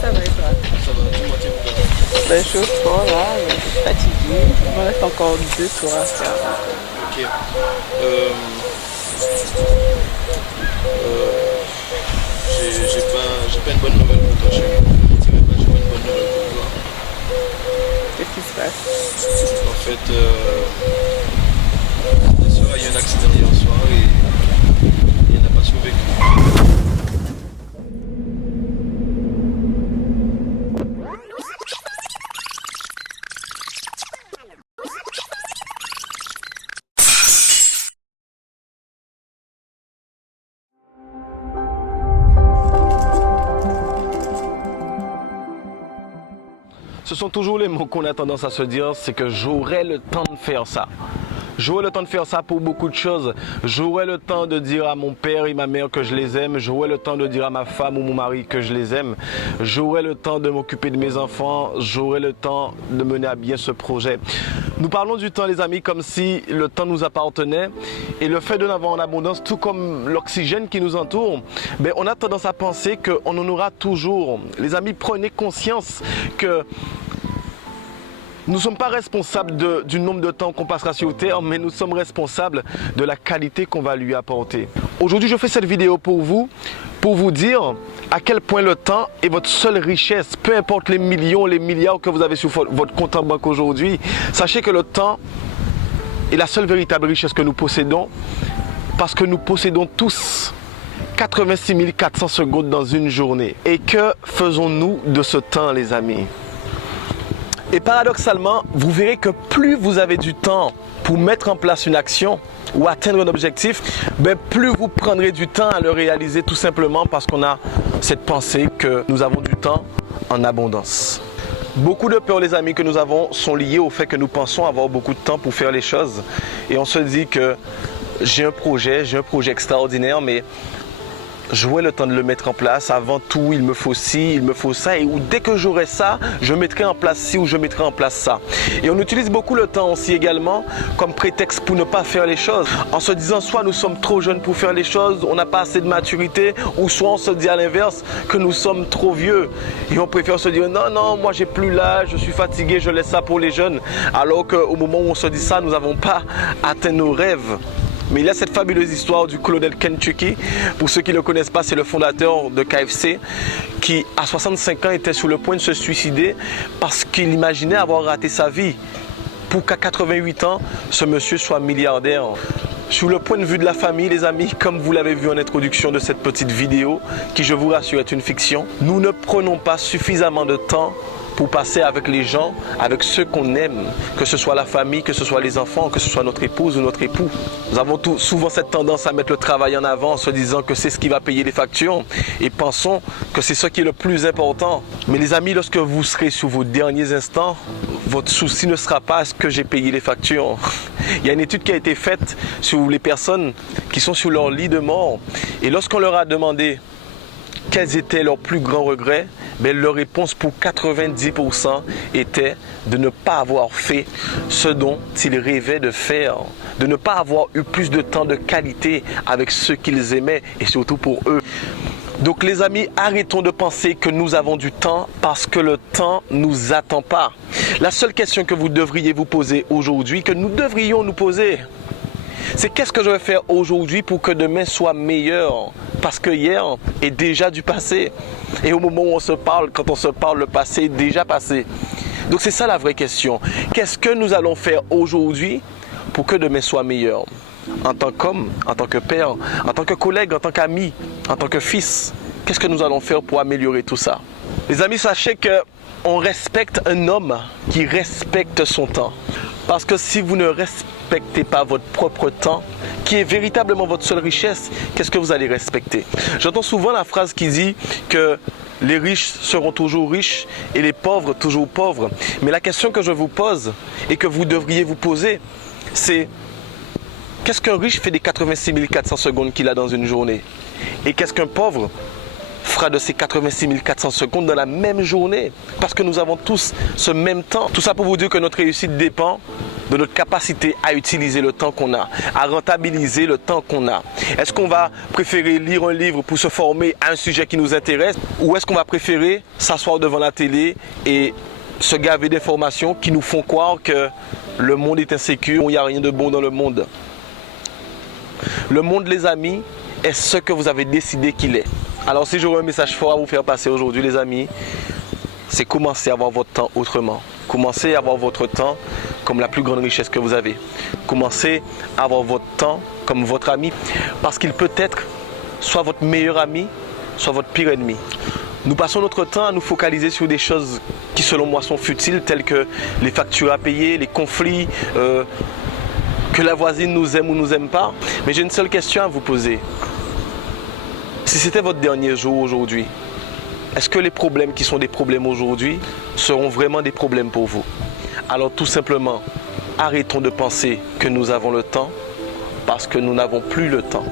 ça va et toi? Ça va, dis-moi, t'es où là? Ben, je suis au sport là, je suis fatiguée. Il me reste encore 2 tours à faire. Ok. Euh, j'ai pas une bonne nouvelle pour toi, chérie. Je dirais pas, j'ai pas une bonne nouvelle pour toi. Qu'est-ce qui se passe? En fait, ta soeur a eu un accident hier soir et elle n'a pas survécu. Ce sont toujours les mots qu'on a tendance à se dire, c'est que j'aurai le temps de faire ça. J'aurai le temps de faire ça pour beaucoup de choses. J'aurai le temps de dire à mon père et ma mère que je les aime. J'aurai le temps de dire à ma femme ou mon mari que je les aime. J'aurai le temps de m'occuper de mes enfants. J'aurai le temps de mener à bien ce projet. Nous parlons du temps, les amis, comme si le temps nous appartenait. Et le fait de l'avoir en abondance, tout comme l'oxygène qui nous entoure, ben, on a tendance à penser qu'on en aura toujours. Les amis, prenez conscience que nous ne sommes pas responsables du nombre de temps qu'on passera sur Terre, mais nous sommes responsables de la qualité qu'on va lui apporter. Aujourd'hui, je fais cette vidéo pour vous dire à quel point le temps est votre seule richesse. Peu importe les millions, les milliards que vous avez sur votre compte en banque aujourd'hui, sachez que le temps est la seule véritable richesse que nous possédons, parce que nous possédons tous 86 400 secondes dans une journée. Et que faisons-nous de ce temps, les amis ? Et paradoxalement, vous verrez que plus vous avez du temps pour mettre en place une action ou atteindre un objectif, ben plus vous prendrez du temps à le réaliser, tout simplement parce qu'on a cette pensée que nous avons du temps en abondance. Beaucoup de peurs, les amis, que nous avons sont liées au fait que nous pensons avoir beaucoup de temps pour faire les choses. Et on se dit que j'ai un projet extraordinaire, mais j'aurai le temps de le mettre en place. Avant tout, il me faut ci, il me faut ça. Et dès que j'aurai ça, je mettrai en place ci ou je mettrai en place ça. Et on utilise beaucoup le temps aussi également comme prétexte pour ne pas faire les choses. En se disant soit nous sommes trop jeunes pour faire les choses, on n'a pas assez de maturité, ou soit on se dit à l'inverse que nous sommes trop vieux. Et on préfère se dire non, non, moi j'ai plus l'âge, je suis fatigué, je laisse ça pour les jeunes. Alors qu'au moment où on se dit ça, nous n'avons pas atteint nos rêves. Mais il y a cette fabuleuse histoire du colonel Kentucky. Pour ceux qui ne le connaissent pas, c'est le fondateur de KFC qui, à 65 ans, était sur le point de se suicider parce qu'il imaginait avoir raté sa vie. Pour qu'à 88 ans, ce monsieur soit milliardaire. Sur le point de vue de la famille, les amis, comme vous l'avez vu en introduction de cette petite vidéo, qui, je vous rassure, est une fiction, nous ne prenons pas suffisamment de temps pour passer avec les gens, avec ceux qu'on aime, que ce soit la famille, que ce soit les enfants, que ce soit notre épouse ou notre époux. Nous avons souvent cette tendance à mettre le travail en avant en se disant que c'est ce qui va payer les factures et pensons que c'est ce qui est le plus important. Mais les amis, lorsque vous serez sur vos derniers instants, votre souci ne sera pas est-ce que j'ai payé les factures. Il y a une étude qui a été faite sur les personnes qui sont sur leur lit de mort et lorsqu'on leur a demandé quels étaient leurs plus grands regrets, ben, leur réponse pour 90% était de ne pas avoir fait ce dont ils rêvaient de faire, de ne pas avoir eu plus de temps de qualité avec ceux qu'ils aimaient et surtout pour eux. Donc les amis, arrêtons de penser que nous avons du temps parce que le temps ne nous attend pas. La seule question que vous devriez vous poser aujourd'hui, que nous devrions nous poser, c'est qu'est-ce que je vais faire aujourd'hui pour que demain soit meilleur? Parce que hier est déjà du passé. Et au moment où on se parle, quand on se parle, le passé est déjà passé. Donc c'est ça la vraie question. Qu'est-ce que nous allons faire aujourd'hui pour que demain soit meilleur? En tant qu'homme, en tant que père, en tant que collègue, en tant qu'ami, en tant que fils, qu'est-ce que nous allons faire pour améliorer tout ça? Les amis, sachez qu'on respecte un homme qui respecte son temps. Parce que si vous ne respectez pas votre propre temps, qui est véritablement votre seule richesse, qu'est-ce que vous allez respecter? J'entends souvent la phrase qui dit que les riches seront toujours riches et les pauvres toujours pauvres. Mais la question que je vous pose et que vous devriez vous poser, c'est qu'est-ce qu'un riche fait des 86 400 secondes qu'il a dans une journée? Et qu'est-ce qu'un pauvre fera de ces 86 400 secondes dans la même journée? Parce que nous avons tous ce même temps. Tout ça pour vous dire que notre réussite dépend de notre capacité à utiliser le temps qu'on a, à rentabiliser le temps qu'on a? Est-ce qu'on va préférer lire un livre pour se former à un sujet qui nous intéresse, ou est-ce qu'on va préférer s'asseoir devant la télé et se gaver d'informations qui nous font croire que le monde est insécure, il n'y a rien de bon dans le monde? Le monde, les amis, est ce que vous avez décidé qu'il est. Alors si j'aurais un message fort à vous faire passer aujourd'hui, les amis, c'est commencer à avoir votre temps autrement. Commencez à avoir votre temps comme la plus grande richesse que vous avez. Commencez à avoir votre temps comme votre ami, parce qu'il peut être soit votre meilleur ami, soit votre pire ennemi. Nous passons notre temps à nous focaliser sur des choses qui, selon moi, sont futiles, telles que les factures à payer, les conflits, que la voisine nous aime ou nous aime pas. Mais j'ai une seule question à vous poser. Si c'était votre dernier jour aujourd'hui, est-ce que les problèmes qui sont des problèmes aujourd'hui seront vraiment des problèmes pour vous? Alors tout simplement, arrêtons de penser que nous avons le temps parce que nous n'avons plus le temps.